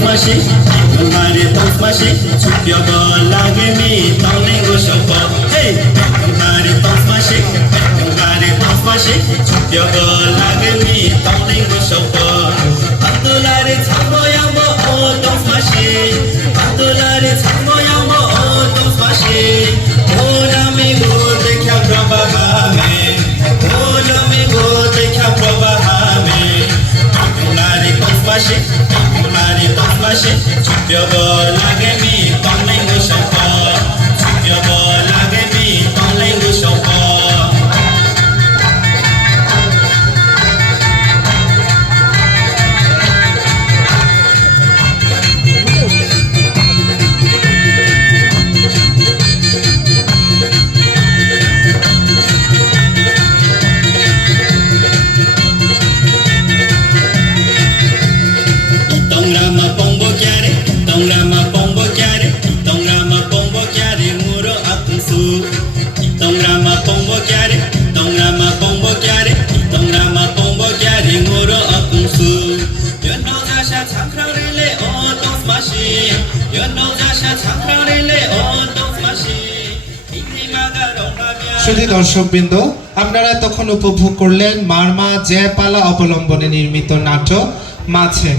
tosmashi mare tosmashi chupyogo lage mi taulengo shopo hey mare tosmashi chupyogo lage mi taulengo shopo Abdulare chamo yamo o tosmashi Abdulare chamo yamo o tosmashi Ola mi go dekha prabhame Ola mi go dekha prabhame Abdulare tosmashi chupyogo lage mi taulengo shopo chupyogo lage mi taulengo shopo শুধু দর্শকবৃন্দ আপনারা তখন উপভোগ করলেন মারমা জয়পালা অবলম্বনে নির্মিত নাটক মাছে।